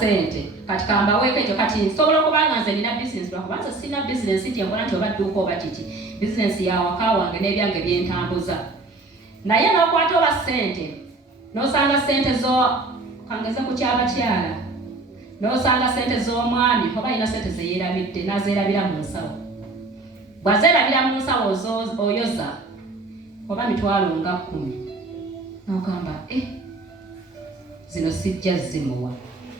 sente kati kamba weke ekyo kati nsobola okubanga nze nina business lwakubanza sina business nti enkola nti obadduuka oba kiki business ya waka wange n'ebyange byentambuza naye n'okwata oba sente n'osanga sente kangeza ku kyabakyala n'osanga sente z'omwami oba alina sente zeyeerabidde n'azeerabira mu nsawo bw'azeerabira mu nsawo oyoza oba mitwalo nga 10 n'ogamba zino sijja zimuwa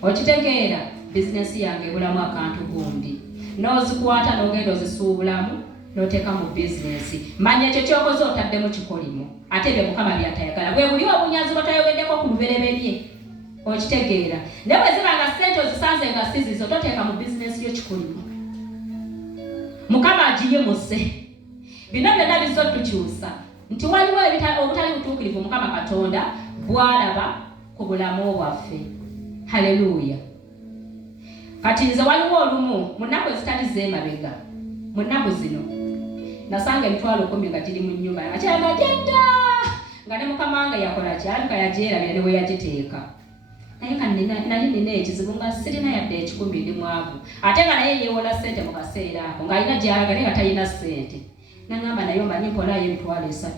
okitegeera bizinesi yange ebulamu akantu gundi n'ozikwata n'ogenda ozisuubulamu n'oteeka mu bizinesi manya ekyo ky'okoze otaddemu kikolimo ate bye mukama by'atayagala bwe buli obunyazi bw'otayogeddeko ku lubereberye okitegeera naye bwe ziba nga ssente ozisanze nga sizizo toteeka mu bizinesi yo kikolimo mukama agiyimuse bino byonna bizzo tukyusa nti waliwo obutali butuukirivu mukama katonda bw'alaba ku bulamu bwaffe. Haleluya. Kati nze waliwo olumu mu nnaku ezitali zeemabega mu nnaku zino nasanga emitwalo 10 nga giri mu nnyumba akyanga genda nga ne mukama wange yakola kyalika yagyerabira ne bwe yagiteeka naye nga nali nina ekizibu nga sirina yadde ekikumi ndi mwavu ate nga naye yeewola ssente mu kaseera ako ng'alina gy'alaga naye nga talina ssente nangamba naye omanyi mpolayo emitwalo 3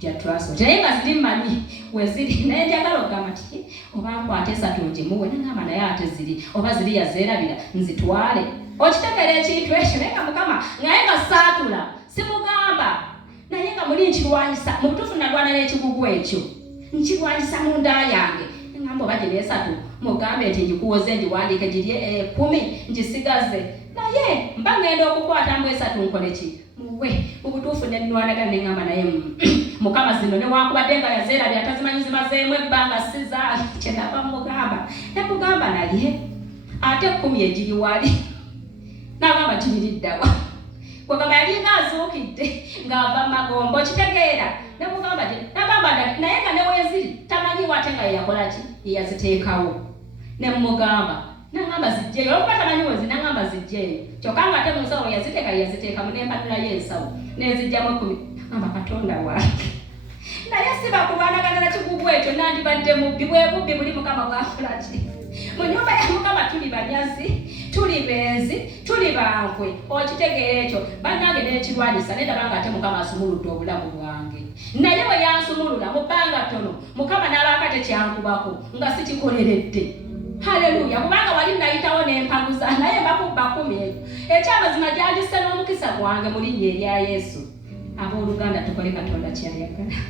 ja transport naye nga ziri mmanyi we ziri naye njagala okugamba nti oba nkwate 3 ngimuwe nangamba naye ate ziri oba ziri yazeerabira nzitwale okitegeera ekintu ekyo naye nga mukama naye nga saatula simugamba naye nga muli nkirwanyisa mu butuufu nalwana n'ekigugu ekyo nkirwanyisa mu nda yange ngamba oba gye 3 mugambe nti ngikuwoze ngiwandiike giri 10 ngisigaze naye mba ngenda okukwata mbu 3 nkole ki muwe ubutuufu nenwanagana nengamba naye mukama zino newankubadde nga yazeerabya atazimanyi zimazeemu ebbanga sizaali kyenava mugamba nekugamba naye ate 10 egiri wali nagamba kiririddawa kwegamba yalinga azuukidde ng'ava magombo kitegeera nemugamba nagamba naye nga neweziri tamanyiwo ate nga yeyakola ki yeyaziteekawo nemugamba nangamba zijjeyo olwokuba tamanyi wezi nangamba zijjeyo kyokka nga ate mu nsawo yaziteeka munembatulayo ensawo nezijjamu 10 nangamba katonda wange naye sibakubanagana na kigugu ekyo nandibadde mubbi bwebubbi buli mukama bwakola ki mu nyumba ya mukama tuli banyazi tuli beezi tuli bankwe okitegeera ekyo bannange n'ekirwanyisa nedaba nga ate mukama asumuludde obulamu bwange naye bwe yansumulula mu bbanga ttono mukama n'abaaka tekyankubako nga sikikoleredde. Haleluya kubanga wali nayitawo n'empaguza naye bakubba 10 eyo ekyamazima gyagisse n'omukisa gwange mu linnya erya Yesu abooluganda tukole katonda kyayagala.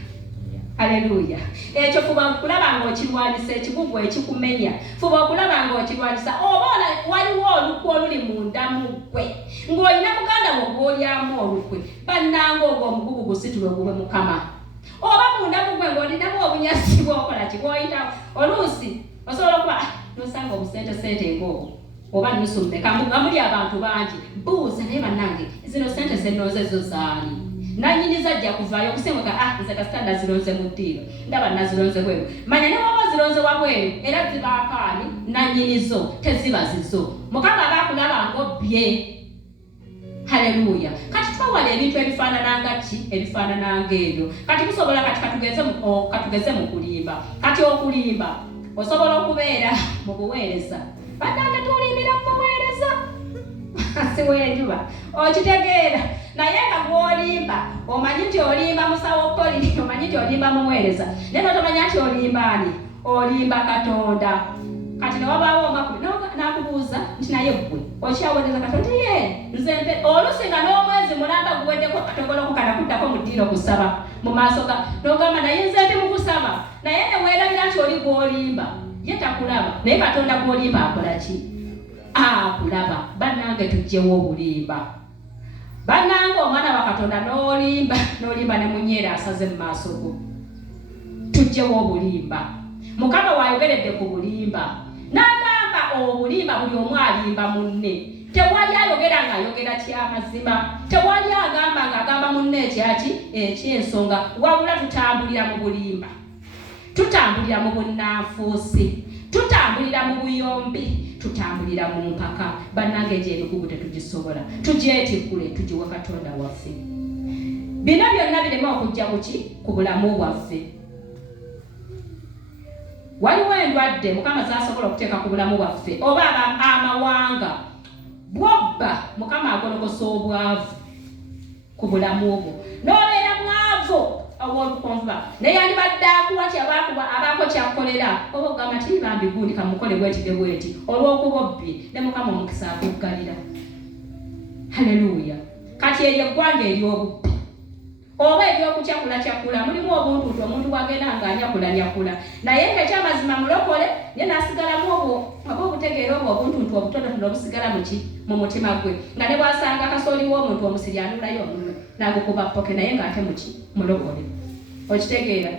Haleluya. Ekyo fuba okulaba ng'okirwanyisa ekigugu ekikumenya fuba okulaba ng'okirwanyisa oba waliwo olukwe oluli munda mu ggwe ng'olina muganda wo gw'olyamu olukwe bannanga ogwo omugugu gusitule ogube mukama oba munda mu ggwe ng'olinamu obunyasi bw'okola ki bw'oyitawo oluusi osobola okuba nosanga obusente ng'obwo oba nusummeka nga muli abantu bangi buuza naye bannange zino sente zennooze zo zaali nanyiniza ajja kuvaayo okusenguka nze kasitanda zironze mu ddiiro ndaba nazironze bweru manya ne waba zironze wabweru era zibaakaani nanyinizo teziba zizo mukama abaakulaba ng'obbye. Haleluya. Kati twawala ebintu ebifaanana ki ebifaanana ng'ebyo kati tusobola kati katugeze mu kulimba kati okulimba osobola okubeera mu buweereza bannange tulimbira mu buweereza siwenjuba okitegeera naye nga gwolimba omanyi nti olimba musawo poli omanyi nti olimba muweereza naye notomanya nti olimba ani olimba katonda kati newabaawo nakubuuza nti naye gwe okyaweereza katonda ye nzembe oluusi nga n'omwezi mulamba guweddeko katogoloko kanakuddako mu ddiiro kusaba mu maaso ga nogamba naye nze ndi mu kusaba naye neweerabira nti oli gwolimba ye takulaba naye katonda gwolimba akola ki akulaba. Bannange tujjewo obulimba bannange omwana wa katonda n'olimba ne munyeera asaze mu maaso go tujjewo obulimba. Mukama wayogeredde ku bulimba n'agamba obulimba buli omu alimba munne tewali ayogera ng'ayogera kyamazima tewali agamba ng'agamba munne ekyaki ekyensonga wabula tutambulira mu bulimba tutambulira mu bunnanfuusi tutambulira mu buyombi tutambulira mu mpaka. Bannange gye emigugu tetugisobola tugyetikkule tugiwe katonda waffe bino byonna birema okujja ku bulamu bwaffe. waliwo endwadde Mukama z'asobola okuteeka ku bulamu bwaffe oba amawanga bwobba Mukama agolokosa obwavu ku bulamu obwo n'obeera mwavu obw'obukonvuba naye yandibadde akuwa abaako kyakukolera oba ogamba ti bambi gundi kamukole bwetide bweti olw'okuba obbi ne Mukama omukisa akuggalira. Haleluya. Kati eryo eggwanga ery'obubbi oba ebyokucyakula mulimu obuntu omuntu bwagenda ng'anyakula naye ng'ekyamazima mulokole ye n'asigalamu obwo obutegeera obwo obuntu obutonotono obusigala mu mutima gwe nga ne bwasanga kasooli w'omuntu omusiri anulayo omunwe n'agukuba poke naye ng'ate mulokole okitegeera